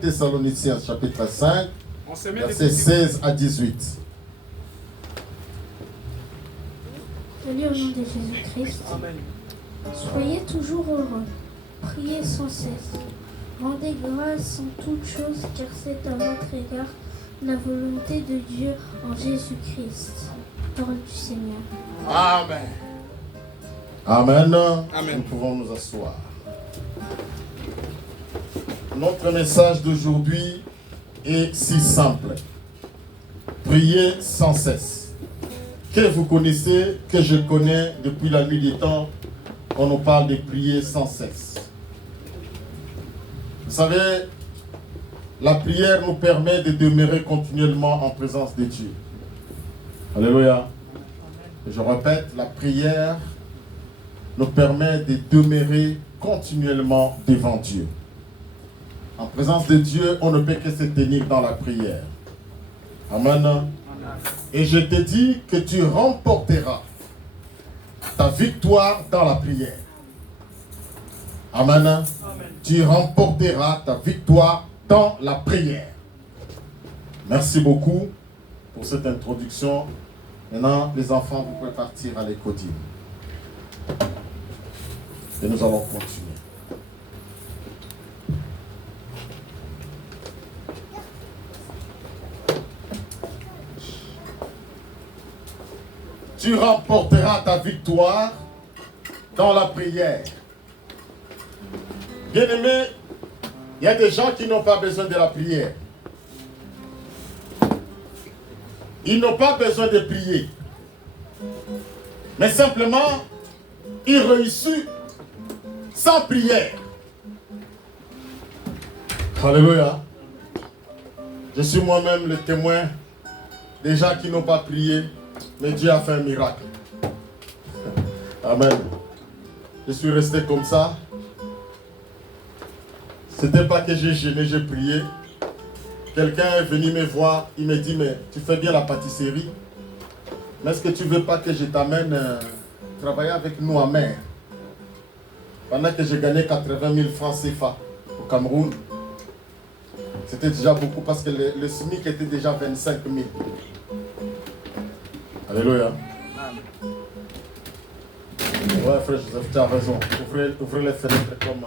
Thessaloniciens chapitre 5, versets 16 à 18. Je lis au nom de Jésus-Christ. Soyez toujours heureux, priez sans cesse, rendez grâce en toutes choses, car c'est à votre égard la volonté de Dieu en Jésus-Christ. Parole du Seigneur. Amen. Amen. Amen. Nous pouvons nous asseoir. Notre message d'aujourd'hui est si simple. Priez sans cesse. Que vous connaissez, que je connais depuis la nuit des temps, on nous parle de prier sans cesse. Vous savez, la prière nous permet de demeurer continuellement en présence de Dieu. Alléluia. Et je répète, la prière nous permet de demeurer continuellement devant Dieu. En présence de Dieu, on ne peut que se tenir dans la prière. Amen. Et je te dis que tu remporteras ta victoire dans la prière. Amen. Amen. Tu remporteras ta victoire dans la prière. Merci beaucoup pour cette introduction. Maintenant, les enfants, vous pouvez partir à l'écodine. Et nous allons continuer. Tu remporteras ta victoire dans la prière. Bien-aimés, il y a des gens qui n'ont pas besoin de la prière. Ils n'ont pas besoin de prier. Mais simplement, ils réussissent sans prière. Alléluia. Je suis moi-même le témoin des gens qui n'ont pas prié, mais Dieu a fait un miracle. Amen. Je suis resté comme ça. C'était pas que j'ai gêné, j'ai prié. Quelqu'un est venu me voir, il me dit, mais tu fais bien la pâtisserie. Mais est-ce que tu ne veux pas que je t'amène travailler avec nous à mer? Pendant que j'ai gagné 80 000 francs CFA au Cameroun. C'était déjà beaucoup parce que le SMIC était déjà 25 000. Alléluia. Ouais, frère Joseph, tu as raison. Ouvrez les fenêtres comme...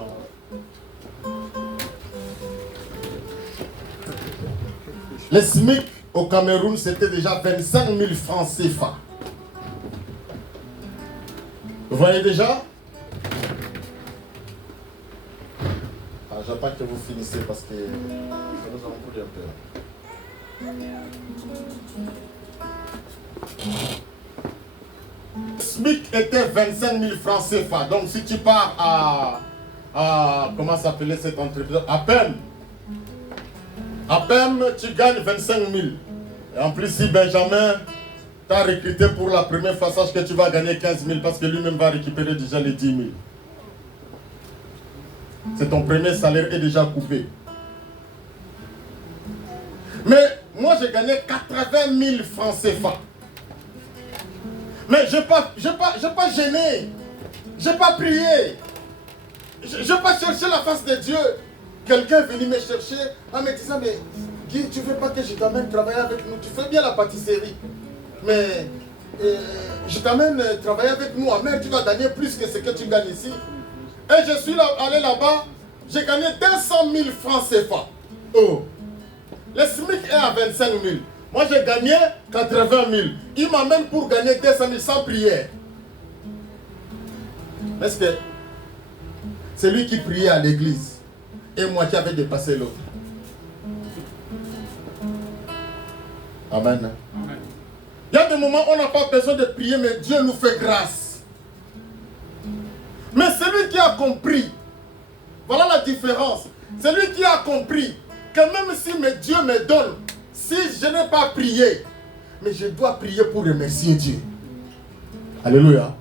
Le SMIC au Cameroun, c'était déjà 25 000 francs CFA. Vous voyez déjà? Ah, j'attends que vous finissiez parce que nous allons couler un peu. Le SMIC était 25 000 francs CFA. Donc si tu pars à comment s'appelait cette entreprise? À peine, tu gagnes 25 000. Et en plus, si Benjamin t'a recruté pour la première fois, sache que tu vas gagner 15 000 parce que lui-même va récupérer déjà les 10 000. C'est ton premier salaire est déjà coupé. Mais moi, j'ai gagné 80 000 francs CFA. Mais je n'ai pas gêné. Je n'ai pas prié. Je n'ai pas cherché la face de Dieu. Quelqu'un est venu me chercher en me disant, mais Guy, tu ne veux pas que je t'amène travailler avec nous? Tu fais bien la pâtisserie. Mais je t'amène travailler avec nous en mer, tu vas gagner plus que ce que tu gagnes ici. Et je suis allé là-bas, j'ai gagné 200 000 francs CFA. Oh. Le SMIC est à 25 000. Moi, j'ai gagné 80 000. Il m'amène pour gagner 200 000 sans prière. Est-ce que c'est lui qui priait à l'église et moi qui avais dépassé l'autre? Amen. Amen. Il y a des moments où on n'a pas besoin de prier, mais Dieu nous fait grâce. Mais celui qui a compris, voilà la différence. Celui qui a compris que même si Dieu me donne, si je n'ai pas prié, mais je dois prier pour remercier Dieu. Alléluia.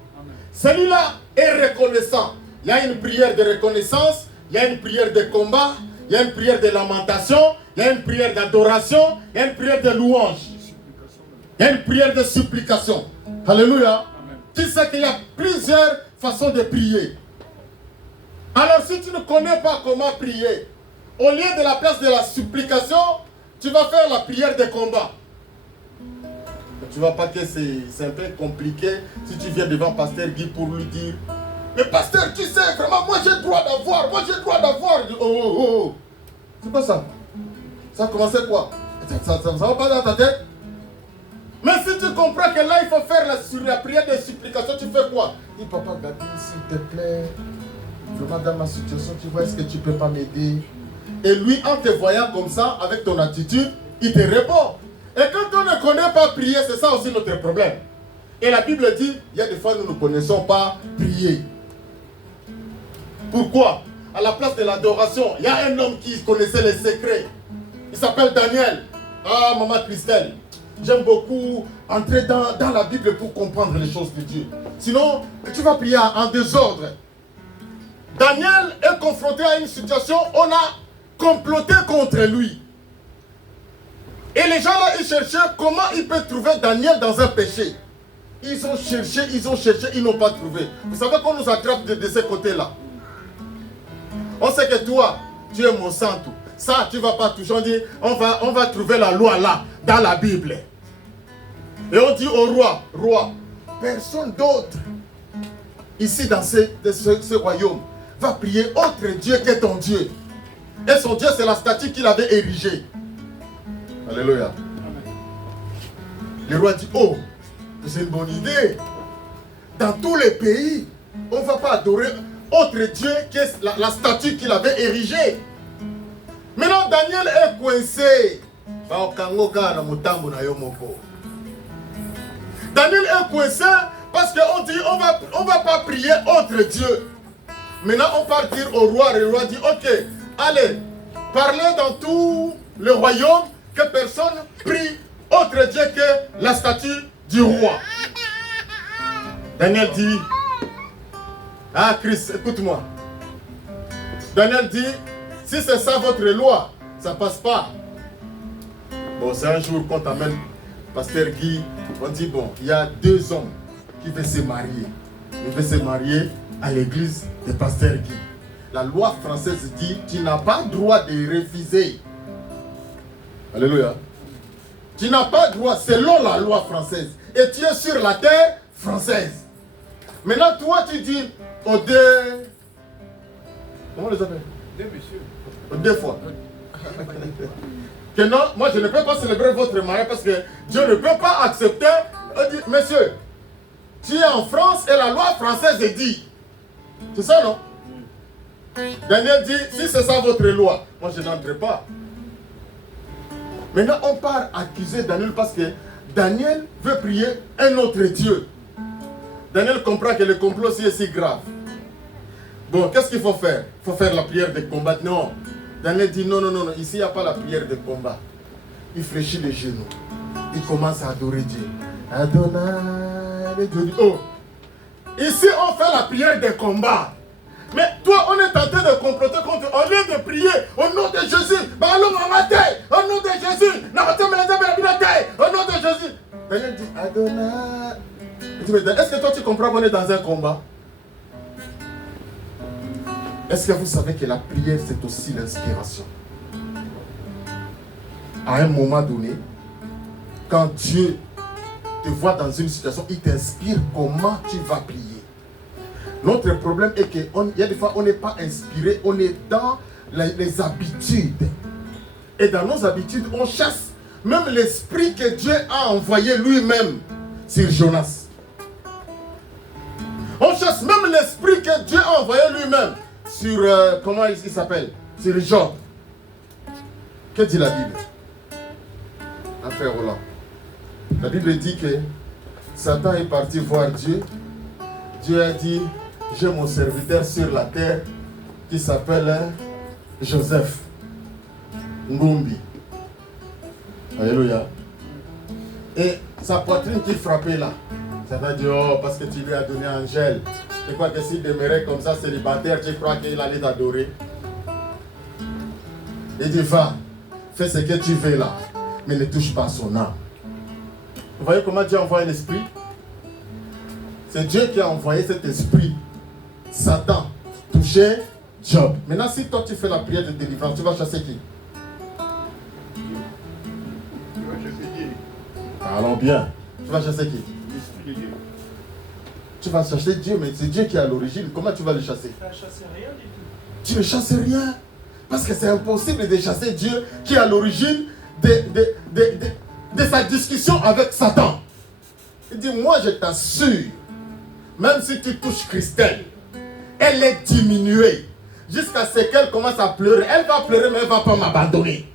Celui-là est reconnaissant. Il y a une prière de reconnaissance, il y a une prière de combat, il y a une prière de lamentation, il y a une prière d'adoration, il y a une prière de louange. Il y a une prière de supplication. Alléluia. Amen. Tu sais qu'il y a plusieurs façons de prier. Alors si tu ne connais pas comment prier, au lieu de la place de la supplication, tu vas faire la prière de combat. Tu ne vois pas que c'est un peu compliqué si tu viens devant Pasteur Guy pour lui dire mais Pasteur, tu sais, vraiment, moi j'ai le droit d'avoir, Oh, oh, oh. C'est quoi ça? Ça a commencé quoi? Ça va pas dans ta tête? Mais si tu comprends que là, il faut faire la prière de supplication, tu fais quoi? Dis, papa Gabi, s'il te plaît, vraiment dans ma situation, tu vois, est-ce que tu peux pas m'aider? Et lui, en te voyant comme ça, avec ton attitude, il te répond. Et quand on ne connaît pas prier, c'est ça aussi notre problème. Et la Bible dit, il y a des fois nous ne connaissons pas prier. Pourquoi? À la place de l'adoration, il y a un homme qui connaissait les secrets. Il s'appelle Daniel. Ah, maman Christelle, j'aime beaucoup entrer dans la Bible pour comprendre les choses de Dieu. Sinon, tu vas prier en désordre. Daniel est confronté à une situation, on a comploté contre lui. Et les gens là, ils cherchaient comment ils peuvent trouver Daniel dans un péché. Ils ont cherché, ils n'ont pas trouvé. Vous savez qu'on nous attrape de ce côté-là. On sait que toi, tu es mon sang. Ça, tu ne vas pas toucher. On dit, on va trouver la loi là, dans la Bible. Et on dit au roi, personne d'autre, ici dans ce royaume, va prier autre Dieu que ton Dieu. Et son Dieu, c'est la statue qu'il avait érigée. Alléluia. Le roi dit, oh, c'est une bonne idée. Dans tous les pays, on ne va pas adorer autre Dieu que la statue qu'il avait érigée. Maintenant, Daniel est coincé. Daniel est coincé parce qu'on dit, on va pas prier autre Dieu. Maintenant, on part dire au roi, le roi dit, ok, allez, parlez dans tout le royaume que personne prie autre Dieu que la statue du roi. Daniel dit, ah Christ, écoute-moi. Daniel dit, si c'est ça votre loi, ça passe pas. Bon, c'est un jour qu'on t'amène, Pasteur Guy, on dit, bon, il y a 2 hommes qui veulent se marier. Ils veulent se marier à l'église de Pasteur Guy. La loi française dit, tu n'as pas le droit de refuser. Alléluia. Tu n'as pas le droit, selon la loi française. Et tu es sur la terre française. Maintenant, toi, tu dis aux 2... Comment on les appelle? 2 messieurs. Aux 2 fois. Que non, moi je ne peux pas célébrer votre mariage parce que Dieu ne peut pas accepter. On dit, monsieur, tu es en France et la loi française dit. C'est ça, non? Daniel dit, si c'est ça votre loi, moi je n'entrerai pas. Maintenant, on part accuser Daniel parce que Daniel veut prier un autre Dieu. Daniel comprend que le complot est si grave. Bon, qu'est-ce qu'il faut faire? Il faut faire la prière de combat. Non. Daniel dit non, ici il n'y a pas la prière de combat. Il fléchit les genoux. Il commence à adorer Dieu. Adonai, Dieu dit, oh, ici on fait la prière de combat. Mais toi, on est tenté de comploter contre, au lieu de prier au nom de Jésus, au nom de Jésus, au nom de Jésus. Daniel dit, Adonai. Est-ce que toi tu comprends qu'on est dans un combat? Est-ce que vous savez que la prière c'est aussi l'inspiration? À un moment donné, quand Dieu te voit dans une situation, il t'inspire comment tu vas prier. Notre problème est qu'il y a des fois on n'est pas inspiré, on est dans les habitudes. Et dans nos habitudes, on chasse même l'esprit que Dieu a envoyé lui-même sur Jonas. On chasse même l'esprit que Dieu a envoyé lui-même sur, comment il s'appelle? Sur Job. Que dit la Bible? Frère Roland. La Bible dit que Satan est parti voir Dieu. Dieu a dit, j'ai mon serviteur sur la terre qui s'appelle Joseph Ngumbi. Alléluia. Et sa poitrine qui frappait là. Satan dit, oh, parce que tu lui as donné Angèle. Tu crois que s'il demeurait comme ça célibataire, tu crois qu'il allait t'adorer? Il dit, va, fais ce que tu veux là, mais ne touche pas son âme. Vous voyez comment Dieu envoie un esprit? C'est Dieu qui a envoyé cet esprit. Satan touchait Job. Maintenant, si toi tu fais la prière de délivrance, tu vas chasser qui? Tu vas chasser Dieu. Parlons bien. Tu vas chasser qui? L'esprit de Dieu. Tu vas chasser Dieu, mais c'est Dieu qui est à l'origine. Comment tu vas le chasser? Tu vas chasser rien du tout. Tu ne chasses rien. Parce que c'est impossible de chasser Dieu qui est à l'origine de sa discussion avec Satan. Il dit, moi je t'assure, même si tu touches Christelle, elle est diminuée jusqu'à ce qu'elle commence à pleurer. Elle va pleurer, mais elle ne va pas m'abandonner.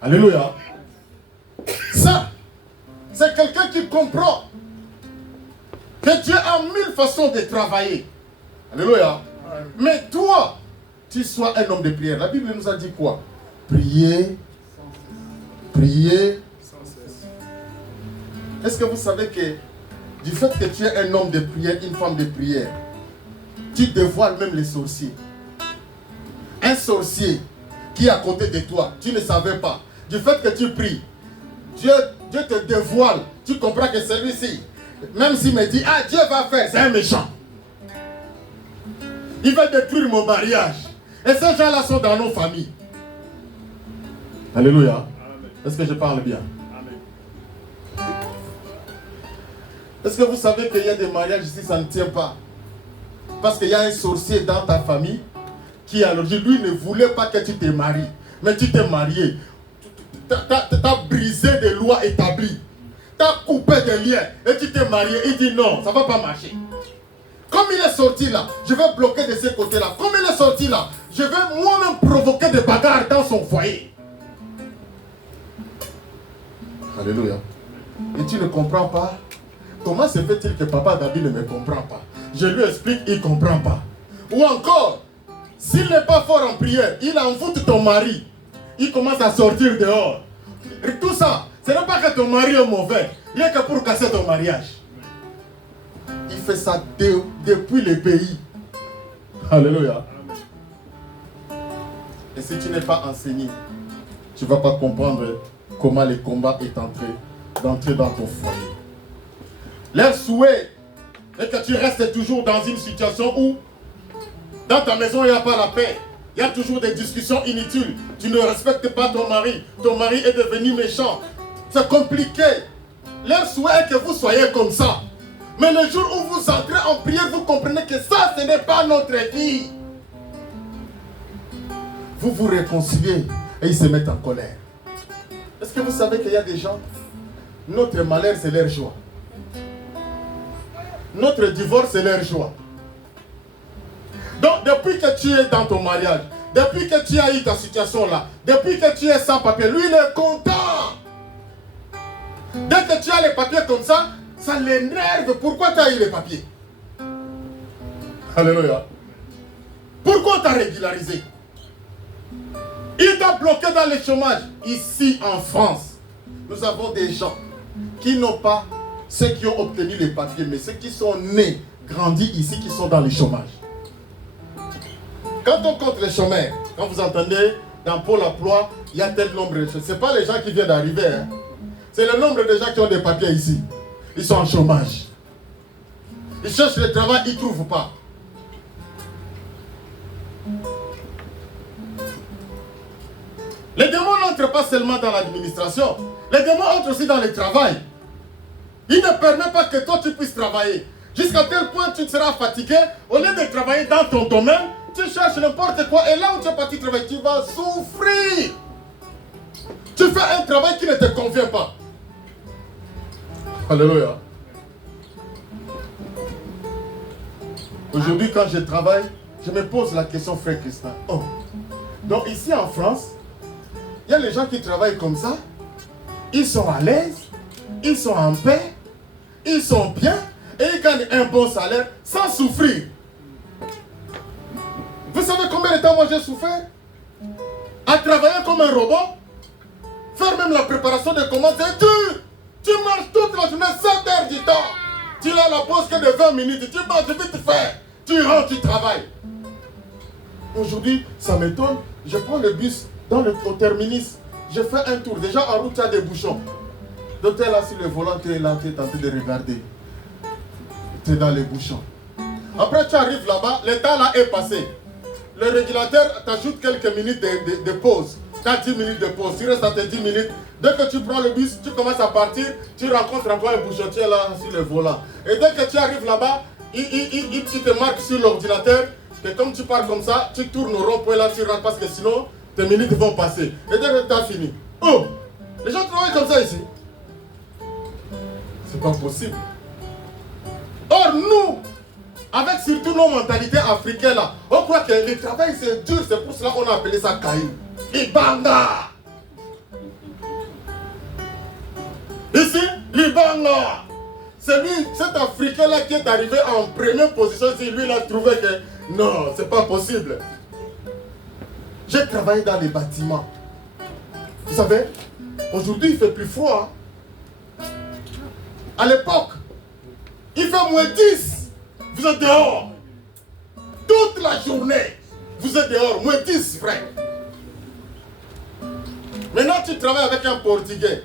Alléluia. Ça, c'est quelqu'un qui comprend que Dieu a 1000 façons de travailler. Alléluia. Mais toi, tu sois un homme de prière. La Bible nous a dit quoi? Prier, prier. Sans cesse. Est-ce que vous savez que du fait que tu es un homme de prière, une femme de prière, tu dévoiles même les sorciers? Un sorcier qui est à côté de toi, tu ne savais pas. Du fait que tu pries, Dieu te dévoile. Tu comprends que celui-ci, même s'il me dit, ah, Dieu va faire, c'est un méchant. Il va détruire mon mariage. Et ces gens-là sont dans nos familles. Alléluia. Amen. Est-ce que je parle bien? Amen. Est-ce que vous savez qu'il y a des mariages ici, ça ne tient pas? Parce qu'il y a un sorcier dans ta famille qui, alors, lui ne voulait pas que tu te maries. Mais tu t'es marié. Tu as brisé des lois établies. Tu as coupé des liens. Et tu t'es marié. Il dit non, ça ne va pas marcher. Comme il est sorti là, je vais bloquer de ce côté-là. Comme il est sorti là, je vais moi-même provoquer des bagarres dans son foyer. Alléluia. Et tu ne comprends pas? Comment se fait-il que papa David ne me comprend pas? Je lui explique, il ne comprend pas. Ou encore, s'il n'est pas fort en prière, il envoûte ton mari. Il commence à sortir dehors. Et tout ça, ce n'est pas que ton mari est mauvais. Il est que pour casser ton mariage. Il fait ça depuis le pays. Alléluia. Et si tu n'es pas enseigné, tu ne vas pas comprendre comment le combat est d'entrer dans ton foyer. Leur souhait est que tu restes toujours dans une situation où dans ta maison il n'y a pas la paix. Il y a toujours des discussions inutiles. Tu ne respectes pas ton mari. Ton mari est devenu méchant. C'est compliqué. Leur souhait est que vous soyez comme ça. Mais le jour où vous entrez en prière, vous comprenez que ça, ce n'est pas notre vie. Vous vous réconciliez et ils se mettent en colère. Est-ce que vous savez qu'il y a des gens, notre malheur, c'est leur joie. Notre divorce, c'est leur joie. Donc, depuis que tu es dans ton mariage, depuis que tu as eu ta situation là, depuis que tu es sans papier, lui, il est content. Dès que tu as les papiers comme ça l'énerve. Pourquoi tu as eu les papiers? Alléluia. Pourquoi tu as régularisé? Il t'a bloqué dans le chômage. Ici en France, nous avons des gens qui n'ont pas ceux qui ont obtenu les papiers, mais ceux qui sont nés, grandis ici, qui sont dans le chômage. Quand on compte les chômeurs, quand vous entendez dans Pôle emploi, il y a tel nombre de choses. Ce n'est pas les gens qui viennent d'arriver. Hein. C'est le nombre de gens qui ont des papiers ici. Ils sont en chômage. Ils cherchent le travail, ils ne trouvent pas. Les démons n'entrent pas seulement dans l'administration. Les démons entrent aussi dans le travail. Ils ne permettent pas que toi tu puisses travailler. Jusqu'à tel point tu seras fatigué. Au lieu de travailler dans ton domaine, tu cherches n'importe quoi. Et là où tu es parti travailler, tu vas souffrir. Tu fais un travail qui ne te convient pas. Alléluia. Aujourd'hui, quand je travaille, je me pose la question, frère Christin. Oh. Donc ici en France, il y a les gens qui travaillent comme ça. Ils sont à l'aise. Ils sont en paix. Ils sont bien. Et ils gagnent un bon salaire sans souffrir. Vous savez combien de temps moi j'ai souffert? À travailler comme un robot. Faire même la préparation des commandes, c'est dur. Tu marches toute la journée, 7 heures du temps. Tu as la pause que de 20 minutes. Tu marches vite faire. Tu rentres, tu travailles. Aujourd'hui, ça m'étonne. Je prends le bus au terminus. Je fais un tour. Déjà en route, tu as des bouchons. Donc tu es là sur le volant, tu es là, tu es en train de regarder. Tu es dans les bouchons. Après, tu arrives là-bas, le temps là est passé. le régulateur t'ajoute quelques minutes de pause. Tu as 10 minutes de pause, tu restes à tes 10 minutes. Dès que tu prends le bus, tu commences à partir, tu rencontres encore un bouchontier là sur le volant. Et dès que tu arrives là-bas, il te marque sur l'ordinateur que comme tu pars comme ça, tu tournes au rond-point là, tu rentres parce que sinon, tes minutes vont passer. Et dès que tu as fini, oh, les gens travaillent comme ça ici. C'est pas possible. Or, nous, avec surtout nos mentalités africaines là, on croit que le travail c'est dur, c'est pour cela qu'on a appelé ça caillou. Libanga. Ici, Libanga. C'est lui, cet Africain là qui est arrivé en première position, si lui il a trouvé que non, c'est pas possible. J'ai travaillé dans les bâtiments. Vous savez, aujourd'hui il fait plus froid. À l'époque, il fait moins 10. Vous êtes dehors. Toute la journée, vous êtes dehors. Moins 10, frère. Maintenant, tu travailles avec un Portugais.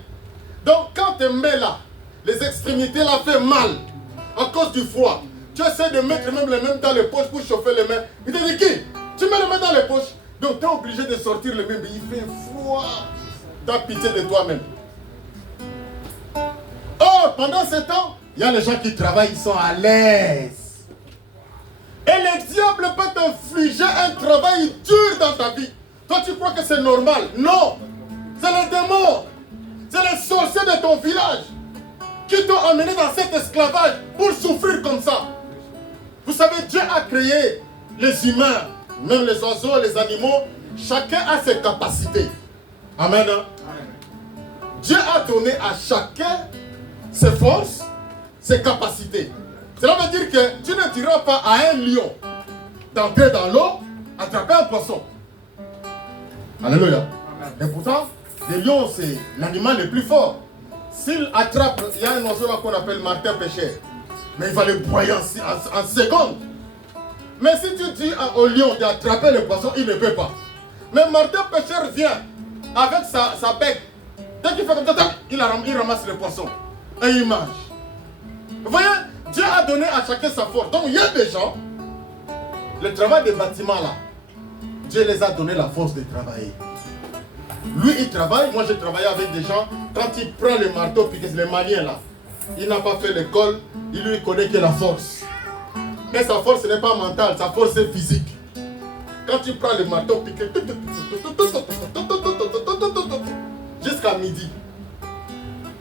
Donc, quand tu mets là, les extrémités là fait mal à cause du froid. Tu essaies de mettre même les mains dans les poches pour chauffer les mains. Il te dit qui? Tu mets les mains dans les poches. Donc, tu es obligé de sortir les mains. Mais il fait froid. Tu as pitié de toi-même. Or, pendant ce temps, il y a les gens qui travaillent, ils sont à l'aise. Et le diable peut t'infliger un travail dur dans ta vie. Toi, tu crois que c'est normal. Non. C'est les démons. C'est les sorciers de ton village qui t'ont amené dans cet esclavage pour souffrir comme ça. Vous savez, Dieu a créé les humains, même les oiseaux, les animaux. Chacun a ses capacités. Amen. Dieu a donné à chacun ses forces, ses capacités. Cela veut dire que tu ne diras pas à un lion d'entrer dans l'eau, attraper un poisson. Alléluia. Et pourtant, le lion, c'est l'animal le plus fort. S'il attrape, il y a un oiseau là qu'on appelle martin pêcheur. Mais il va le broyer en secondes. Mais si tu dis au lion d'attraper le poisson, il ne peut pas. Mais martin pêcheur vient avec sa bec. Dès qu'il fait comme ça, il ramasse le poisson. Et il mange. Vous voyez, Dieu a donné à chacun sa force. Donc il y a des gens, le travail des bâtiments là, Dieu les a donné la force de travailler. Lui il travaille, moi j'ai travaillé avec des gens, quand il prend le marteau, puis les Maliens là, il n'a pas fait l'école, il lui connaît que la force. Mais sa force n'est pas mentale, sa force est physique. Quand tu prends le marteau, puis jusqu'à midi.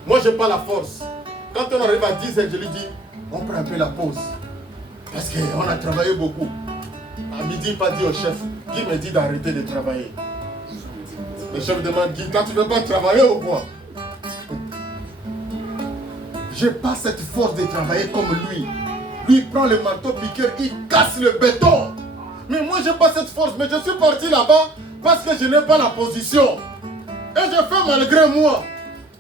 Moi, je n'ai pas la force. Quand on arrive à 10h, je lui dis, on prend un peu la pause. Parce qu'on a travaillé beaucoup. À midi, il pas dit au chef, Guy me dit d'arrêter de travailler. Le chef demande, Guy, toi, tu ne veux pas travailler ou quoi? Je n'ai pas cette force de travailler comme lui. Lui, il prend le marteau piqueur, il casse le béton. Mais moi, je n'ai pas cette force. Mais je suis parti là-bas parce que je n'ai pas la position. Et je fais malgré moi.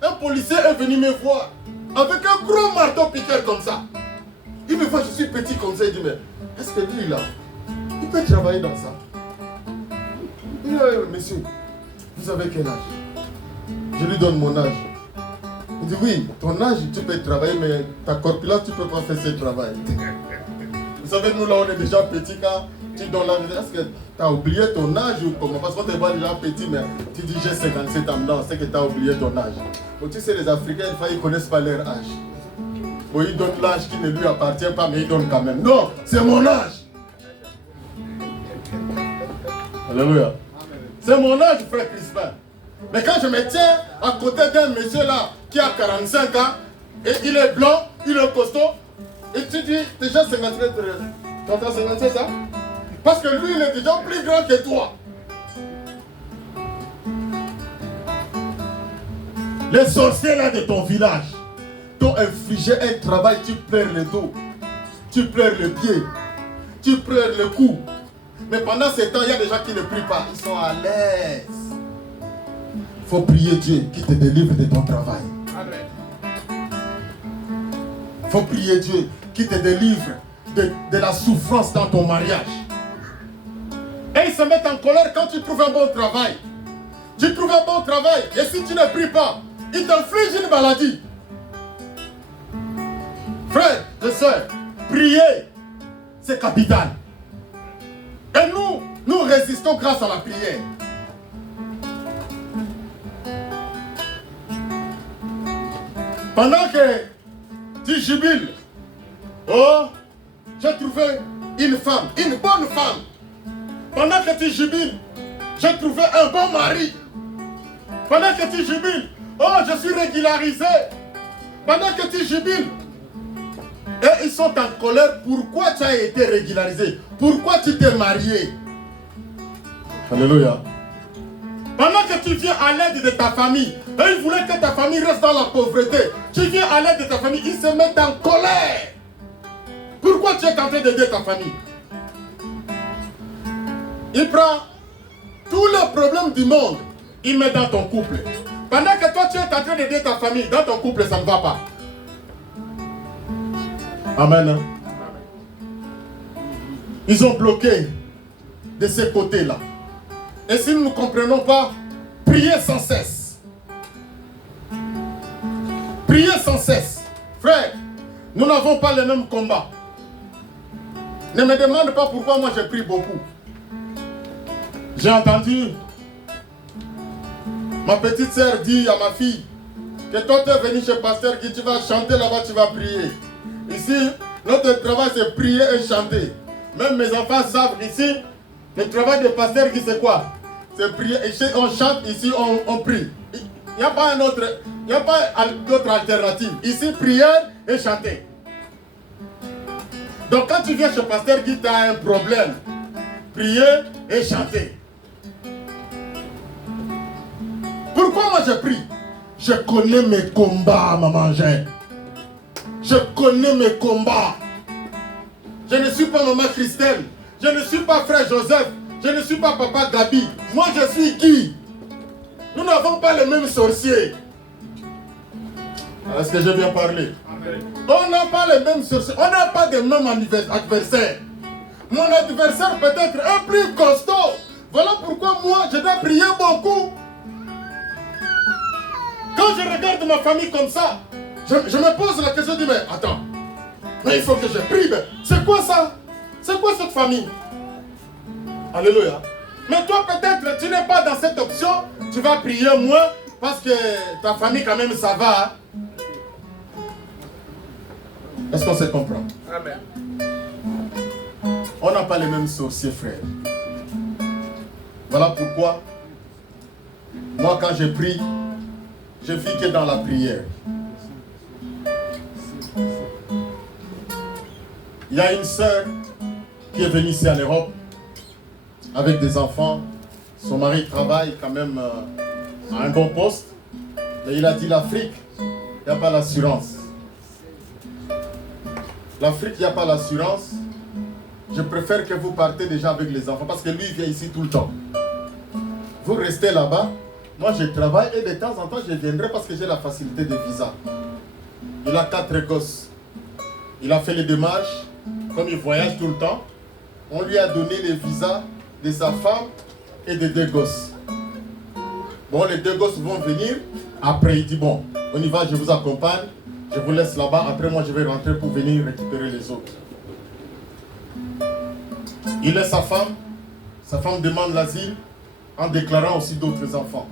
Un policier est venu me voir avec un gros marteau piqueur comme ça. Il me voit, je suis petit comme ça. Il dit, mais est-ce que lui là, il peut travailler dans ça? Il dit, monsieur, vous avez quel âge? Je lui donne mon âge. Il dit, oui, ton âge, tu peux travailler, mais ta corpulence, tu ne peux pas faire ce travail. Vous savez, nous là, on est déjà petits quand tu donnes l'âge. Est-ce que tu as oublié ton âge ou comment? Parce qu'on te voit déjà petit, mais tu dis j'ai 57 ans, non, c'est que tu as oublié ton âge. Bon, tu sais, les Africains, des fois, ils ne connaissent pas leur âge. Bon, ils donnent l'âge qui ne lui appartient pas, mais ils donnent quand même. Non, c'est mon âge. Alléluia. C'est mon âge, frère Crispin. Mais quand je me tiens à côté d'un monsieur là qui a 45 ans, et il est blanc, il est costaud, et tu dis déjà 57, tu entends 57 ça? Parce que lui, il est déjà plus grand que toi. Les sorciers là de ton village t'ont infligé un travail, tu pleures le dos, tu pleures le pied, tu pleures le cou. Mais pendant ce temps, il y a des gens qui ne prient pas, ils sont à l'aise. Il faut prier Dieu qui te délivre de ton travail. Il faut prier Dieu qui te délivre de la souffrance dans ton mariage. Et ils se mettent en colère quand tu trouves un bon travail. Tu trouves un bon travail et si tu ne pries pas, ils t'infligent une maladie. Frères et sœurs, prier, c'est capital. Et nous, Nous résistons grâce à la prière. Pendant que tu jubiles, oh, j'ai trouvé une femme, une bonne femme. Pendant que tu jubiles, j'ai trouvé un bon mari. Pendant que tu jubiles, oh, je suis régularisé. Pendant que tu jubiles, et ils sont en colère. Pourquoi tu as été régularisé? Pourquoi tu t'es marié? Alléluia. Pendant que tu viens à l'aide de ta famille, et ils voulaient que ta famille reste dans la pauvreté. Tu viens à l'aide de ta famille, ils se mettent en colère. Pourquoi tu es en train d'aider ta famille? Il prend tous les problèmes du monde, il met dans ton couple. Pendant que toi tu es en train d'aider ta famille, dans ton couple ça ne va pas. Amen. Ils ont bloqué de ces côtés-là. Et si nous ne comprenons pas, priez sans cesse. Priez sans cesse. Frère, nous n'avons pas le même combat. Ne me demande pas pourquoi moi je prie beaucoup. J'ai entendu ma petite sœur dire à ma fille que toi tu es venu chez Pasteur Guy, tu vas chanter là-bas, tu vas prier. Ici, notre travail c'est prier et chanter. Même mes enfants savent ici, le travail de Pasteur Guy c'est quoi? C'est prier. Ici on chante, ici on prie. Il n'y a pas d'autre alternative. Ici, prière et chanter. Donc quand tu viens chez Pasteur Guy, tu as un problème. Prier et chanter. Pourquoi moi je prie? Je connais mes combats, maman Jeanne. Je connais mes combats. Je ne suis pas maman Christelle. Je ne suis pas frère Joseph. Je ne suis pas papa Gabi. Moi je suis Guy. Nous n'avons pas les mêmes sorciers. Est-ce que j'ai bien parlé? Amen. On n'a pas les mêmes sorciers. On n'a pas les mêmes adversaires. Mon adversaire peut être un plus costaud. Voilà pourquoi moi je dois prier beaucoup. Quand je regarde ma famille comme ça, je me pose la question, je dis mais attends, mais il faut que je prie. C'est quoi ça? C'est quoi cette famille? Alléluia. Mais toi peut-être tu n'es pas dans cette option, tu vas prier moins parce que ta famille quand même ça va. Est-ce qu'on se comprend? Amen. On n'a pas les mêmes sorciers, frère. Voilà pourquoi moi quand je prie, je vis que dans la prière. Il y a une sœur qui est venue ici en Europe avec des enfants. Son mari travaille quand même à un bon poste. Mais il a dit l'Afrique, il n'y a pas l'assurance. L'Afrique, il n'y a pas l'assurance. Je préfère que vous partez déjà avec les enfants parce que lui, il vient ici tout le temps. Vous restez là-bas. Moi, je travaille et de temps en temps, je viendrai parce que j'ai la facilité de visa. Il a 4 gosses. Il a fait les démarches. Comme il voyage tout le temps, on lui a donné les visas de sa femme et de 2 gosses. Bon, les 2 gosses vont venir. Après, il dit, bon, on y va, je vous accompagne. Je vous laisse là-bas. Après, moi, je vais rentrer pour venir récupérer les autres. Il laisse sa femme. Sa femme demande l'asile en déclarant aussi d'autres enfants.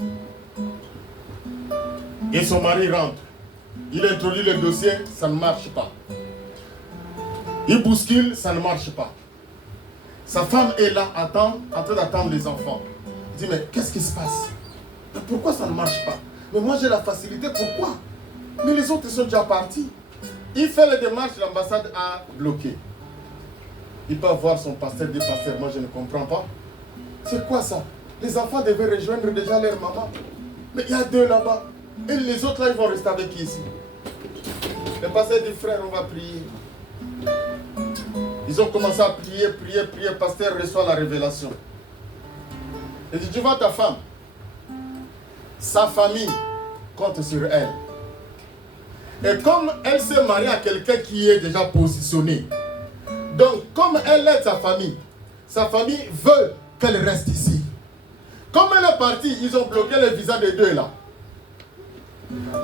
Et son mari rentre. Il introduit le dossier, ça ne marche pas. Il bouscule, ça ne marche pas. Sa femme est là, en train d'attendre les enfants. Il dit, mais qu'est-ce qui se passe? Mais pourquoi ça ne marche pas? Mais moi j'ai la facilité, pourquoi? Mais les autres sont déjà partis. Il fait les démarches, l'ambassade a bloqué. Il peut voir son pasteur, des pasteurs, moi je ne comprends pas. C'est quoi ça? Les enfants devaient rejoindre déjà leur maman. Mais il y a 2 là-bas. Et les autres là, ils vont rester avec qui ici? Le pasteur dit, frère, on va prier. Ils ont commencé à prier. Pasteur reçoit la révélation. Il dit, tu vois ta femme, sa famille compte sur elle. Et comme elle s'est mariée à quelqu'un qui est déjà positionné, donc comme elle aide sa famille veut qu'elle reste ici. Comme elle est partie, ils ont bloqué le visa des 2 là.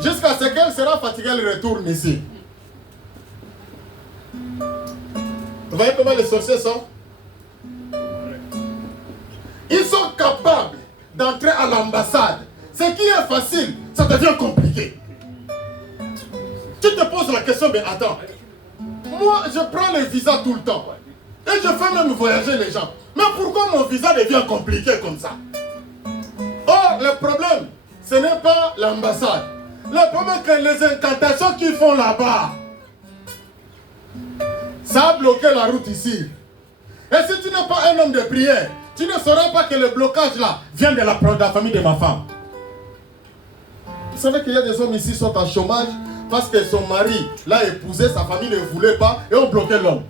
Jusqu'à ce qu'elle sera fatiguée, elle retourne ici. Vous voyez comment les sorciers sont? Ils sont capables d'entrer à l'ambassade. Ce qui est facile, ça devient compliqué. Tu te poses la question, mais attends. Moi, je prends les visas tout le temps. Et je fais même voyager les gens. Mais pourquoi mon visa devient compliqué comme ça? Or, le problème, ce n'est pas l'ambassade. Le problème, c'est que les incantations qu'ils font là-bas, ça a bloqué la route ici. Et si tu n'es pas un homme de prière, tu ne sauras pas que le blocage là vient de la famille de ma femme. Vous savez qu'il y a des hommes ici qui sont en chômage parce que son mari l'a épousé, sa famille ne voulait pas et ont bloqué l'homme.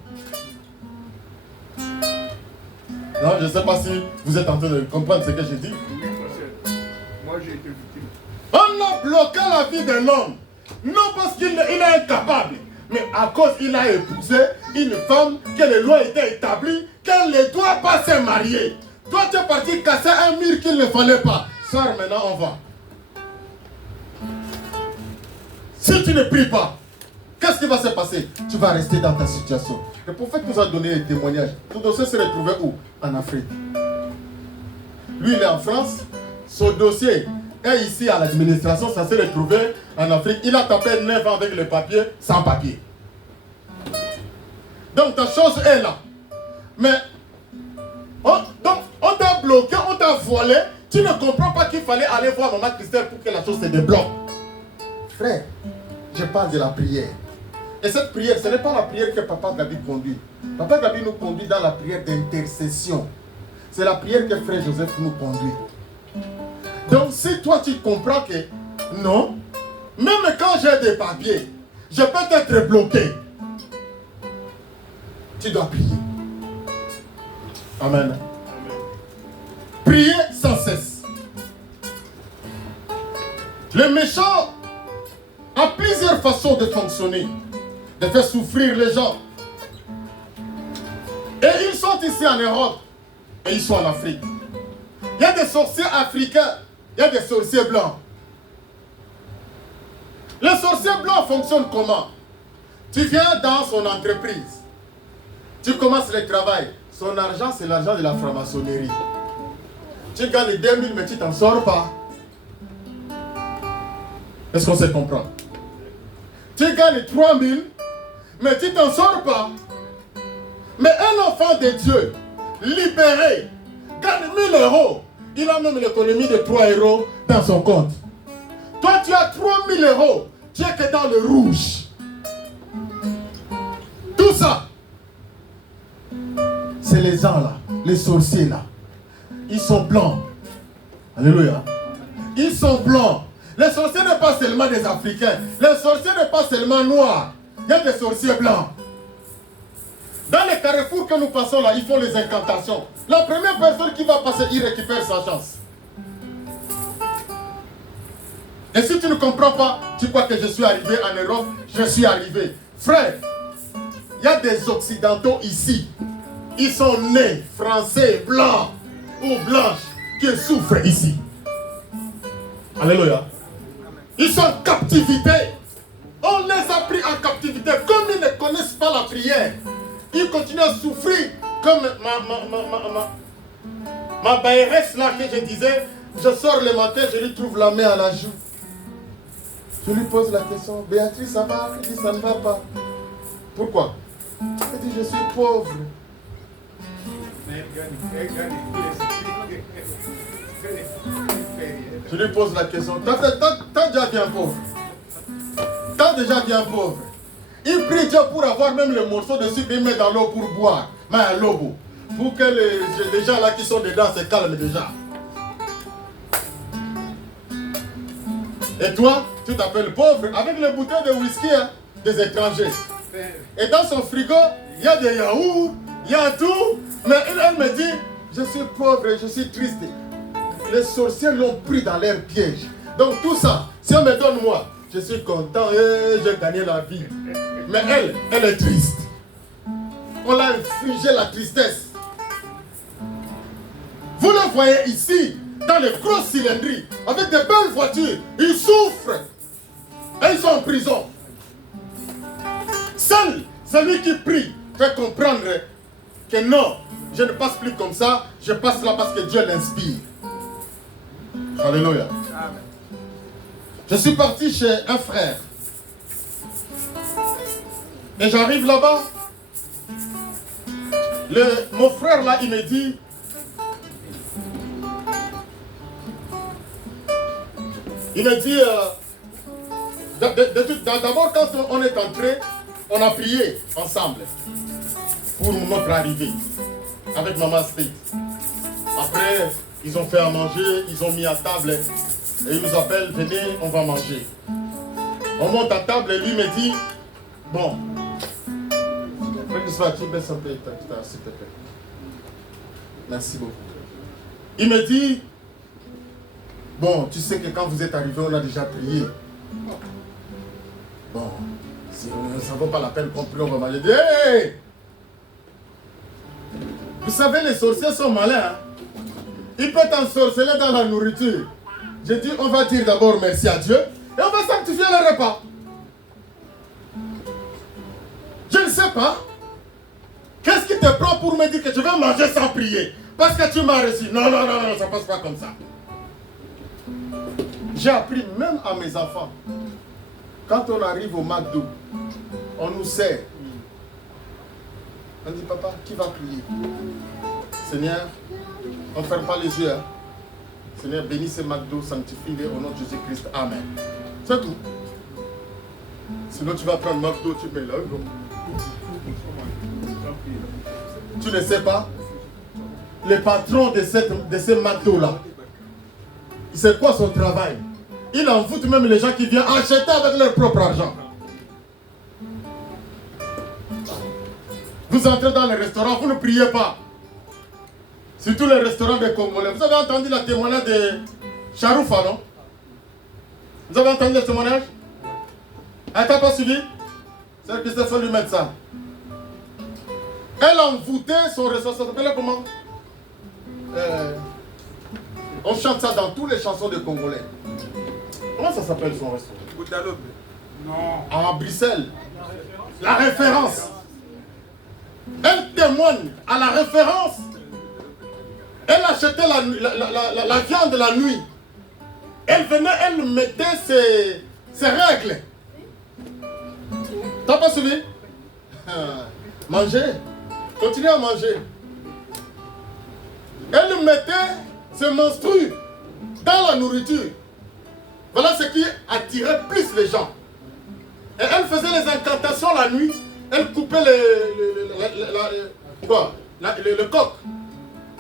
Non, je ne sais pas si vous êtes en train de comprendre ce que je dis. Moi, j'ai été victime. On a bloqué la vie d'un homme. Non parce qu'il est incapable, mais à cause qu'il a épousé une femme que les lois étaient établies qu'elle ne doit pas se marier. Toi, tu es parti casser un mur qu'il ne fallait pas. Soir, maintenant, on va. Si tu ne pries pas, qu'est-ce qui va se passer? Tu vas rester dans ta situation. Le prophète nous a donné un témoignage. Tout dossier se retrouvait où? En Afrique. Lui, il est en France. Son dossier est ici à l'administration. Ça s'est retrouvé en Afrique. Il a tapé 9 ans avec le papier, sans papier. Donc ta chose est là. Mais donc, on t'a bloqué, on t'a voilé. Tu ne comprends pas qu'il fallait aller voir Maman Christelle pour que la chose se débloque. Frère, je parle de la prière. Et cette prière, ce n'est pas la prière que Papa Gabi conduit. Papa Gabi nous conduit dans la prière d'intercession. C'est la prière que Frère Joseph nous conduit. Donc si toi tu comprends que non, même quand j'ai des papiers, je peux être bloqué. Tu dois prier. Amen. Prier sans cesse. Le méchant a plusieurs façons de fonctionner, de faire souffrir les gens. Et ils sont ici en Europe et ils sont en Afrique. Il y a des sorciers africains, il y a des sorciers blancs. Les sorciers blancs fonctionnent comment? Tu viens dans son entreprise, tu commences le travail. Son argent, c'est l'argent de la franc-maçonnerie. Tu gagnes 2000, mais tu t'en sors pas. Est-ce qu'on se comprend? Tu gagnes 3000, mais tu t'en sors pas. Mais un enfant de Dieu, libéré, gagne 1000 euros. Il a même l'économie de 3 euros dans son compte. Toi, tu as 3000 euros. Tu es que dans le rouge. Tout ça, c'est les gens là, les sorciers là. Ils sont blancs. Alléluia. Ils sont blancs. Les sorciers ne sont pas seulement des Africains. Les sorciers ne sont pas seulement noirs. Il y a des sorciers blancs. Dans les carrefours que nous passons là, ils font les incantations. La première personne qui va passer, il récupère sa chance. Et si tu ne comprends pas, tu crois que je suis arrivé en Europe, je suis arrivé. Frère, il y a des Occidentaux ici. Ils sont nés français, blancs ou blanches qui souffrent ici. Alléluia. Ils sont en captivité. On les a pris en captivité. Comme ils ne connaissent pas la prière, ils continuent à souffrir. Comme ma baéresse là que je disais, je sors le matin, je lui trouve la main à la joue. Je lui pose la question, Béatrice, ça va? Elle dit, ça ne va pas. Pourquoi? Elle dit, je suis pauvre. Je lui pose la question, t'as déjà bien pauvre? T'as déjà bien pauvre? Il prie Dieu pour avoir même le morceau de sucre, il met dans l'eau pour boire, mais à l'eau, pour que les gens là qui sont dedans se calment déjà. Et toi, tu t'appelles pauvre avec les bouteilles de whisky hein, des étrangers. Et dans son frigo, il y a des yaourts, il y a tout. Mais elle me dit, je suis pauvre, je suis triste. Les sorciers l'ont pris dans leur piège. Donc tout ça, si on me donne moi, je suis content et j'ai gagné la vie. Mais elle est triste. On l'a infligé la tristesse. Vous le voyez ici, dans les grosses cylindries, avec de belles voitures, ils souffrent. Et ils sont en prison. Seul celui qui prie fait comprendre que non, je ne passe plus comme ça, je passe là parce que Dieu l'inspire. Alléluia. Je suis parti chez un frère. Et j'arrive là-bas. Mon frère là, il me dit, d'abord quand on est entré, on a prié ensemble pour notre arrivée avec Maman State. Après, ils ont fait à manger, ils ont mis à table et ils nous appellent, venez, on va manger. On monte à table et lui me dit, bon, s'il te plaît. Merci beaucoup. Il me dit, bon, tu sais que quand vous êtes arrivé, on a déjà prié. Bon, si ça ne vaut pas la peine qu'on prie, on va manger. Hey! Vous savez, les sorciers sont malins. Hein? Ils peuvent t'ensorceler dans la nourriture. J'ai dit, on va dire d'abord merci à Dieu et on va sanctifier le repas. Je ne sais pas. Qu'est-ce qui te prend pour me dire que je vais manger sans prier? Parce que tu m'as reçu. Non, ça ne passe pas comme ça. J'ai appris même à mes enfants. Quand on arrive au McDo, on nous sert. On dit, papa, qui va prier? Seigneur, on ne ferme pas les yeux. Hein? Seigneur, bénis ce McDo, sanctifie-le au nom de Jésus-Christ. Amen. C'est tout. Sinon, tu vas prendre McDo, tu mets là. Tu ne sais pas? Le patron de ce McDo-là, c'est quoi son travail? Il envoûte même les gens qui viennent acheter avec leur propre argent. Vous entrez dans les restaurants, vous ne priez pas. Surtout les restaurants des Congolais. Vous avez entendu le témoignage de Charoufa, non? Vous avez entendu le témoignage? Elle t'a pas suivi? C'est qu'il faut lui mettre ça. Elle a envoûté son restaurant. Ça s'appelle comment? On chante ça dans toutes les chansons des Congolais. Comment ça s'appelle son restaurant? Non. À Bruxelles. La référence. Elle témoigne à la référence. Elle achetait la viande la nuit. Elle venait, elle mettait ses règles. T'as pas suivi? Manger. Continuez à manger. Elle mettait ses menstrues dans la nourriture. Voilà ce qui attirait plus les gens. Et elle faisait les incantations la nuit. Elle coupait le coq.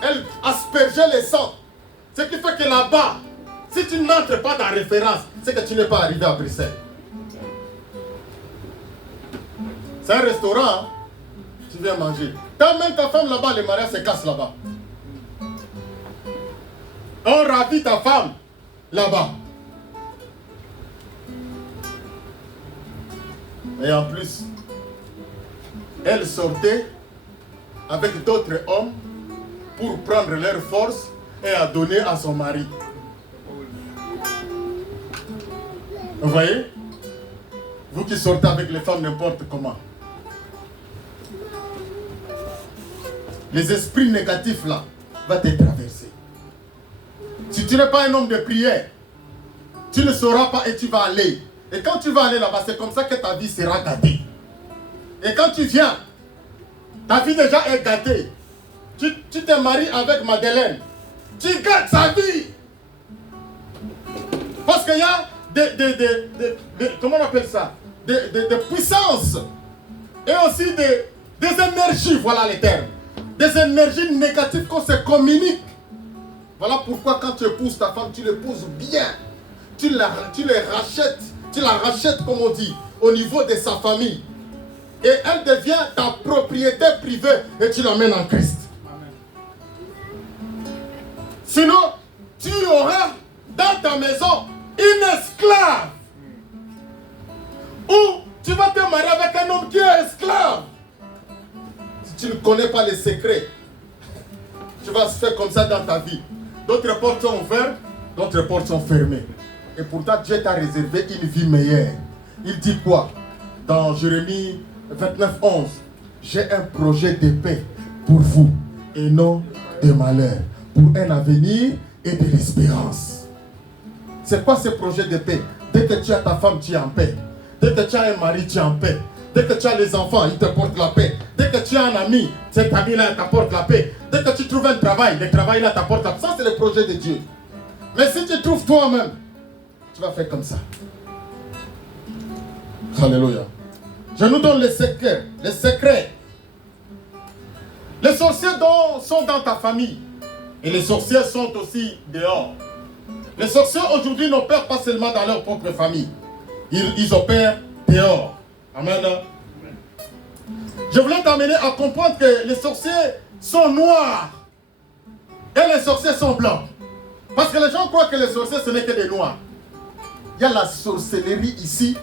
Elle aspergeait les sangs. Ce qui fait que là-bas, si tu n'entres pas dans la référence, c'est que tu n'es pas arrivé à Bruxelles. C'est un restaurant, hein? Tu viens manger. Quand même ta femme là-bas, les mariages se cassent là-bas. On ravit ta femme là-bas. Et en plus, elle sortait avec d'autres hommes pour prendre leur force et à donner à son mari. Vous voyez? Vous qui sortez avec les femmes n'importe comment. Les esprits négatifs là vont te traverser. Si tu n'es pas un homme de prière, tu ne sauras pas et tu vas aller. Et quand tu vas aller là-bas, c'est comme ça que ta vie sera gâtée. Et quand tu viens, ta vie déjà est gâtée. Tu te maries avec Madeleine. Tu gâtes sa vie. Parce qu'il y a comment on appelle ça? Des puissances. Et aussi des énergies, voilà les termes. Des énergies négatives qu'on se communique. Voilà pourquoi quand tu épouses ta femme, tu l'épouses bien. Tu la rachètes, comme on dit, au niveau de sa famille. Et elle devient ta propriété privée et tu l'emmènes en Christ. Sinon, tu auras dans ta maison une esclave. Ou tu vas te marier avec un homme qui est esclave. Si tu ne connais pas les secrets, tu vas se faire comme ça dans ta vie. D'autres portes sont ouvertes, d'autres portes sont fermées. Et pourtant, Dieu t'a réservé une vie meilleure. Il dit quoi? Dans Jérémie 29, 11. J'ai un projet de paix pour vous et non de malheur, pour un avenir et de l'espérance. C'est quoi ce projet de paix? Dès que tu as ta femme, tu es en paix. Dès que tu as un mari, tu es en paix. Dès que tu as les enfants, ils te portent la paix. Dès que tu as un ami, cet ami-là t'apporte la paix. Dès que tu trouves un travail, le travail-là t'apporte la paix. Ça, c'est le projet de Dieu. Mais si tu trouves toi-même, tu vas faire comme ça. Alléluia. Je nous donne les secrets. Les secrets. Les sorciers sont dans ta famille. Et les sorciers sont aussi dehors. Les sorciers aujourd'hui n'opèrent pas seulement dans leur propre famille. Ils opèrent dehors. Amen. Je voulais t'amener à comprendre que les sorciers sont noirs. Et les sorciers sont blancs. Parce que les gens croient que les sorciers ce n'est que des noirs. Il y a la sorcellerie ici.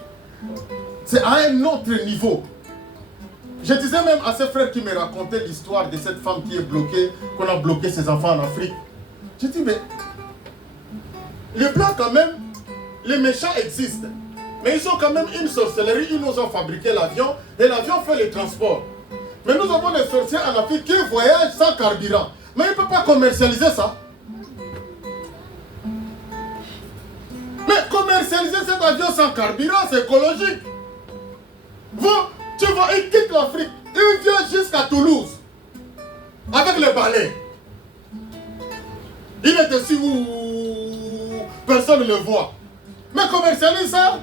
C'est à un autre niveau. Je disais même à ce frère qui me racontait l'histoire de cette femme qui est bloquée, qu'on a bloqué ses enfants en Afrique. Je dis, mais les blancs quand même, les méchants existent. Mais ils ont quand même une sorcellerie, ils nous ont fabriqué l'avion, et l'avion fait le transport. Mais nous avons des sorciers en Afrique qui voyagent sans carburant. Mais ils ne peuvent pas commercialiser ça. Mais commercialiser cet avion sans carburant, c'est écologique. Vous, tu vois, il quitte l'Afrique, il vient jusqu'à Toulouse, avec le balai. Il est ici où personne ne le voit. Mais commercialise ça.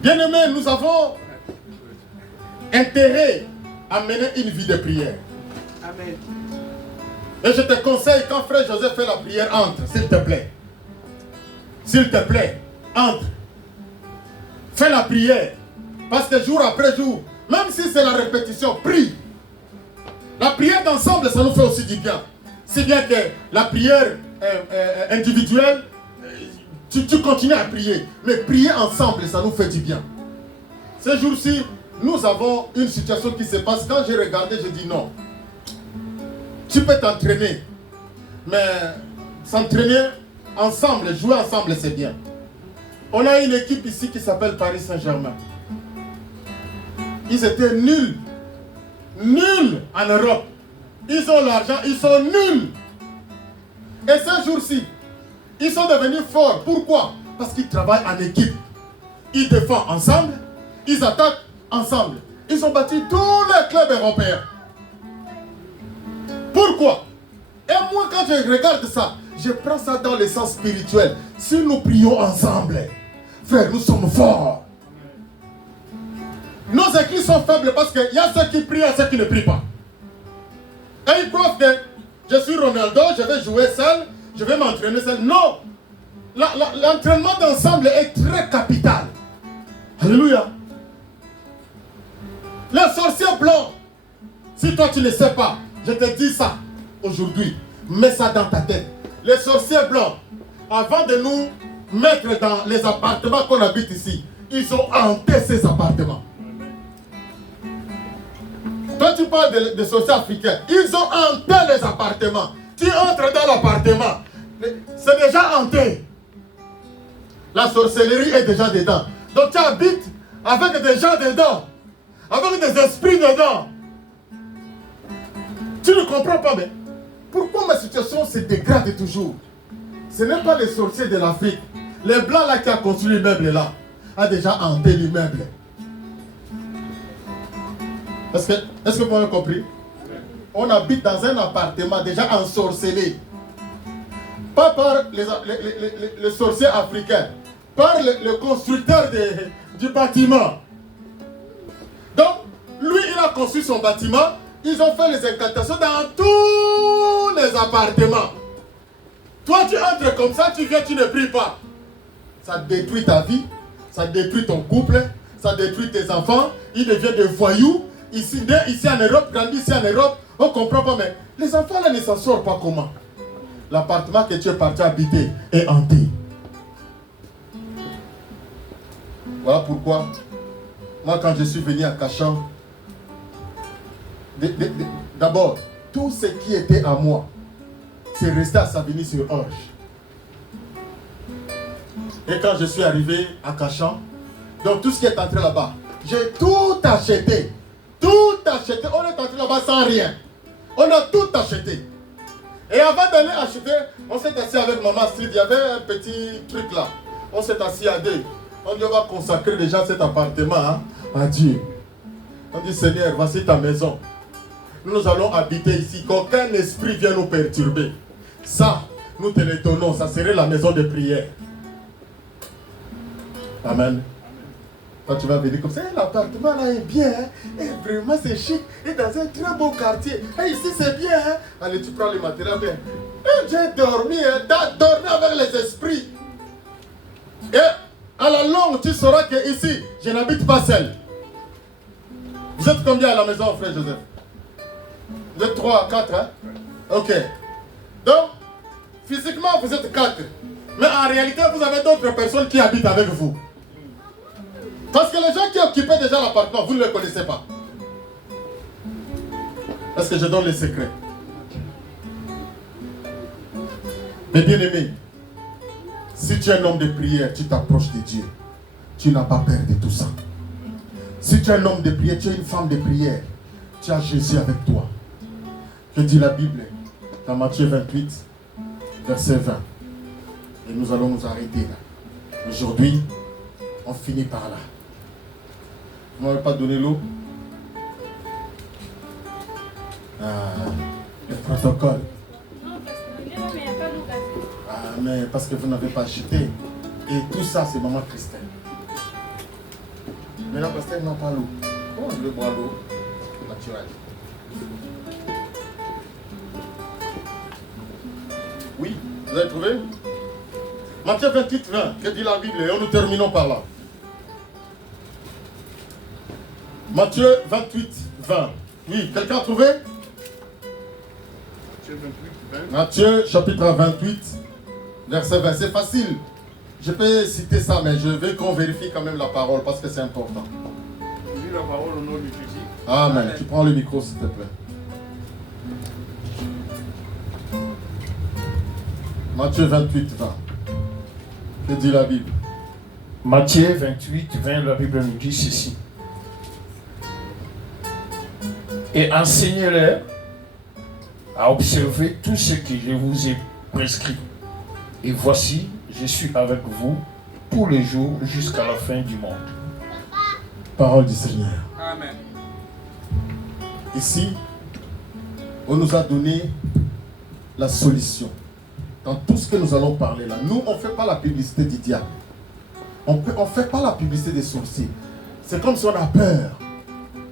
Bien-aimés, nous avons intérêt à mener une vie de prière. Amen. Et je te conseille, quand frère Joseph fait la prière, entre, s'il te plaît. S'il te plaît, entre. Fais la prière. Parce que jour après jour, même si c'est la répétition, prie. La prière d'ensemble, ça nous fait aussi du bien. C'est bien que la prière individuelle, tu continues à prier. Mais prier ensemble, ça nous fait du bien. Ces jours-ci, nous avons une situation qui se passe. Quand j'ai regardé, j'ai dit non. Tu peux t'entraîner. Mais s'entraîner ensemble, jouer ensemble, c'est bien. On a une équipe ici qui s'appelle Paris Saint-Germain. Ils étaient nuls. Nuls en Europe. Ils ont l'argent, ils sont nuls. Et ces jours-ci, ils sont devenus forts. Pourquoi? Parce qu'ils travaillent en équipe. Ils défendent ensemble, ils attaquent ensemble. Ils ont battu tous les clubs européens. Pourquoi? Et moi, quand je regarde ça, je prends ça dans le sens spirituel. Si nous prions ensemble, frère, nous sommes forts. Nos écrits sont faibles parce qu'il y a ceux qui prient et ceux qui ne prient pas. Et ils croient que je suis Ronaldo, je vais jouer seul, je vais m'entraîner seul. Non! L'entraînement d'ensemble est très capital. Alléluia. Les sorciers blancs, si toi tu ne sais pas, je te dis ça aujourd'hui, mets ça dans ta tête. Les sorciers blancs, avant de nous mettre dans les appartements qu'on habite ici, ils ont hanté ces appartements. Toi tu parles de sorciers africains, ils ont hanté les appartements. Tu entres dans l'appartement, c'est déjà hanté. La sorcellerie est déjà dedans. Donc tu habites avec des gens dedans, avec des esprits dedans. Tu ne comprends pas, mais pourquoi ma situation se dégrade toujours? Ce n'est pas les sorciers de l'Afrique. Les blancs là qui ont construit l'immeuble là, a déjà hanté l'immeuble. Est-ce que vous avez compris? On habite dans un appartement déjà ensorcelé. Pas par les sorciers africains, par le constructeur du bâtiment. Donc, lui, il a construit son bâtiment. Ils ont fait les incantations dans tous les appartements. Toi, tu entres comme ça, tu viens, tu ne pries pas. Ça détruit ta vie, ça détruit ton couple, ça détruit tes enfants. Ils deviennent des voyous. Ici en Europe, grandis ici en Europe, on ne comprend pas, mais les enfants là ne s'en sortent pas comment. L'appartement que tu es parti habiter est hanté. Voilà pourquoi, moi quand je suis venu à Cachan, d'abord, tout ce qui était à moi, c'est resté à Savigny-sur-Orge. Et quand je suis arrivé à Cachan, donc tout ce qui est entré là-bas, J'ai tout acheté. Tout acheté. On est entré là-bas sans rien. On a tout acheté. Et avant d'aller acheter, on s'est assis avec Maman Street. Il y avait un petit truc là. On s'est assis à deux. On dit on va consacrer déjà cet appartement à Dieu. On dit Seigneur, voici ta maison. Nous allons habiter ici. Qu'aucun esprit vienne nous perturber. Ça, nous te le donnons. Ça serait la maison de prière. Amen. Quand tu vas venir comme ça, l'appartement là est bien, hein? Et vraiment c'est chic, et dans un très beau quartier. Et ici c'est bien, hein? Allez, tu prends le matériel, bien. J'ai dormi, hein? T'as dormi avec les esprits. Et à la longue, tu sauras que ici, je n'habite pas seul. Vous êtes combien à la maison, frère Joseph? Vous êtes 3, 4, hein? Ok. Donc, physiquement, vous êtes 4. Mais en réalité, vous avez d'autres personnes qui habitent avec vous. Parce que les gens qui occupaient déjà l'appartement, vous ne les connaissez pas. Est-ce que je donne les secrets? Mais bien aimé, si tu es un homme de prière, tu t'approches de Dieu. Tu n'as pas peur de tout ça. Si tu es un homme de prière, tu es une femme de prière, tu as Jésus avec toi. Que dit la Bible dans Matthieu 28, verset 20. Et nous allons nous arrêter là. Aujourd'hui, on finit par là. Vous ne m'avez pas donné l'eau? Le protocole. Non, parce qu'il est là, mais il n'y a pas d'eau gazée. Ah, mais parce que vous n'avez pas acheté. Et tout ça, c'est maman Christelle. Mais la pasteur n'a pas l'eau. Comment je vais boire l'eau naturelle? Oui, vous avez trouvé? Matthieu 28, 20. Que dit la Bible? Et nous terminons par là. Matthieu 28, 20. Oui, quelqu'un a trouvé? Matthieu 28, 20. Matthieu chapitre 28, verset 20. C'est facile. Je peux citer ça, mais je veux qu'on vérifie quand même la parole parce que c'est important. Je lis la parole au nom de Jésus. Amen. Tu prends le micro, s'il te plaît. Matthieu 28, 20. Que dit la Bible? Matthieu 28, 20, la Bible nous dit ceci. Et enseignez-leur à observer tout ce que je vous ai prescrit. Et voici, je suis avec vous tous les jours jusqu'à la fin du monde. Parole du Seigneur. Amen. Ici, on nous a donné la solution. Dans tout ce que nous allons parler là, nous, on ne fait pas la publicité du diable. On ne fait pas la publicité des sorciers. C'est comme si on a peur.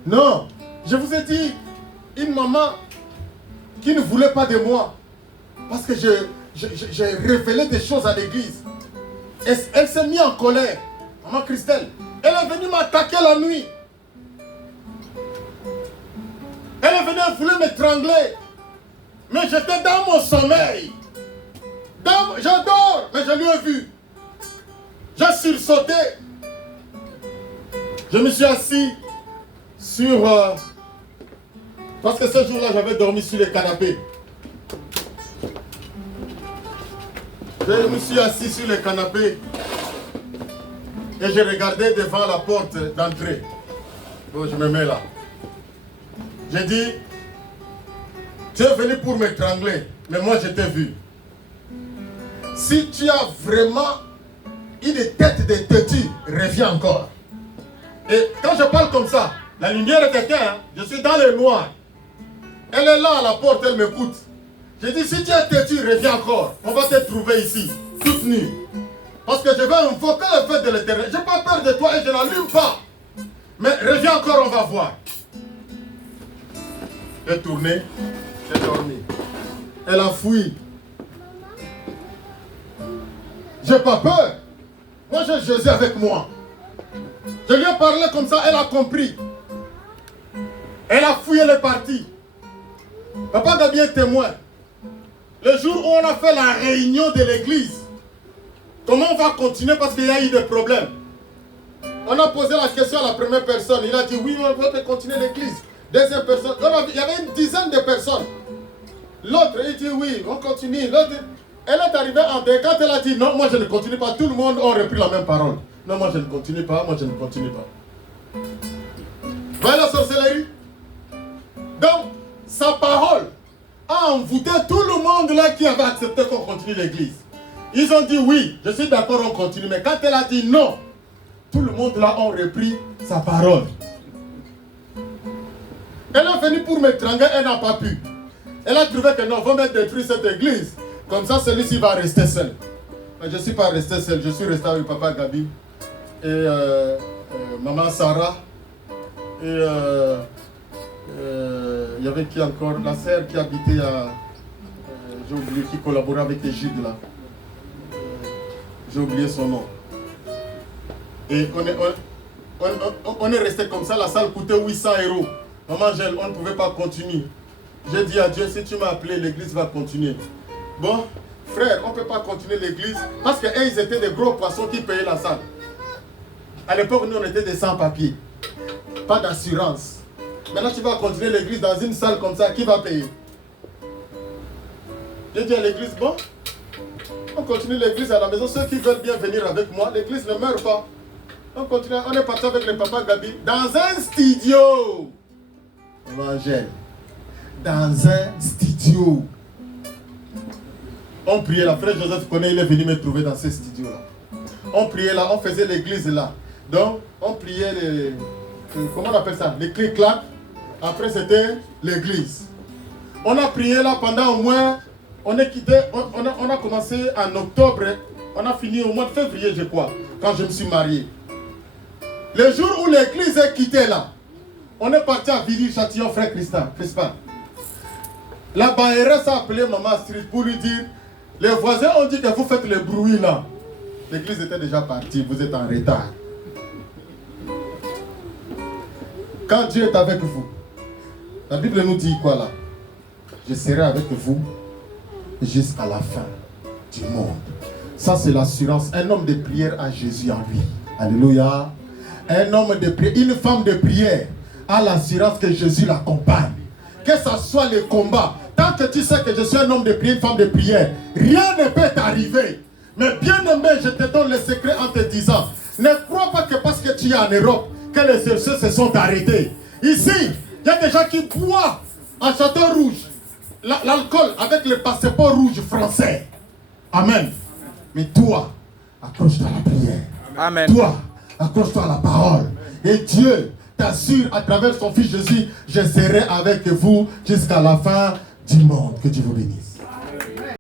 Non, je vous ai dit, une maman qui ne voulait pas de moi, parce que j'ai révélé des choses à l'église. Elle s'est mise en colère, maman Christelle. Elle est venue m'attaquer la nuit. Elle est venue, elle voulait m'étrangler. Mais j'étais dans mon sommeil. J'adore, mais je lui ai vu. J'ai sursauté. Je me suis assis sur... parce que ce jour-là, j'avais dormi sur le canapé. Je me suis assis sur le canapé et je regardais devant la porte d'entrée. Bon, je me mets là. J'ai dit, tu es venu pour m'étrangler, mais moi je t'ai vu. Si tu as vraiment une tête de têtu, reviens encore. Et quand je parle comme ça, la lumière est éteinte, hein? Je suis dans le noir. Elle est là à la porte, elle m'écoute. J'ai dit, si tu es têtu, reviens encore. On va te trouver ici, toute nue. Parce que je vais invoquer le feu de l'éternel. Je n'ai pas peur de toi et je n'allume pas. Mais reviens encore, on va voir. J'ai tourné, j'ai dormi. Elle a fui. J'ai pas peur. Moi, j'ai Jésus avec moi. Je lui ai parlé comme ça, elle a compris. Elle a fui, elle est partie. Papa Gabien est témoin. Le jour où on a fait la réunion de l'église, comment on va continuer parce qu'il y a eu des problèmes. On a posé la question à la première personne. Il a dit oui, on peut continuer l'église. Deuxième personne, il y avait une dizaine de personnes. L'autre, il dit oui, on continue. L'autre, elle est arrivée en deux. Quand elle a dit non, moi je ne continue pas, tout le monde a repris la même parole. Non, moi je ne continue pas, moi je ne continue pas. sa parole a envoûté tout le monde là qui avait accepté qu'on continue l'église. Ils ont dit oui, je suis d'accord, on continue. Mais quand elle a dit non, tout le monde là a repris sa parole. Elle est venue pour m'étrangler, elle n'a pas pu. Elle a trouvé que non, on va me détruire cette église. Comme ça, celui-ci va rester seul. Mais je ne suis pas resté seul, je suis resté avec papa Gabi et maman Sarah. Et il y avait qui encore? La sœur qui habitait à... j'ai oublié, qui collaborait avec Égide là. J'ai oublié son nom. Et on est resté comme ça, la salle coûtait 800 €. Maman Gel, on ne pouvait pas continuer. J'ai dit à Dieu, si tu m'as appelé, l'église va continuer. Bon, frère, on ne peut pas continuer l'église parce qu'ils étaient des gros poissons qui payaient la salle. À l'époque, nous, on était des sans-papiers. Pas d'assurance. Maintenant, tu vas continuer l'église dans une salle comme ça, qui va payer? J'ai dit à l'église, bon, on continue l'église à la maison. Ceux qui veulent bien venir avec moi, l'église ne meurt pas. On continue, on est parti avec le papa Gabi dans un studio. Évangile. Dans un studio. On priait là. Frère Joseph connaît, il est venu me trouver dans ce studio-là. On priait là, on faisait l'église là. Donc, on priait les... Comment on appelle ça? Les clics-clacs. Après, c'était l'église. On a prié là pendant au moins... On est quitté, on a commencé en octobre. On a fini au mois de février, je crois, quand je me suis marié. Le jour où l'église est quittée là, on est parti à Villy-Châtillon, frère Crispin. La bailleresse a appelé Maman Street pour lui dire, les voisins ont dit que vous faites le bruit là. L'église était déjà partie, vous êtes en retard. Quand Dieu est avec vous, la Bible nous dit quoi là? Je serai avec vous jusqu'à la fin du monde. Ça c'est l'assurance. Un homme de prière a Jésus en lui. Alléluia. Un homme de prière, une femme de prière a l'assurance que Jésus l'accompagne. Que ce soit le combat. Tant que tu sais que je suis un homme de prière, une femme de prière, rien ne peut t'arriver. Mais bien aimé, je te donne le secret en te disant, ne crois pas que parce que tu es en Europe, que les exercices se sont arrêtés. Ici, il y a des gens qui boivent en château rouge l'alcool avec le passeport rouge français. Amen. Mais toi, accroche-toi à la prière. Amen. Toi, accroche-toi à la parole. Et Dieu t'assure à travers son Fils Jésus, je serai avec vous jusqu'à la fin du monde. Que Dieu vous bénisse.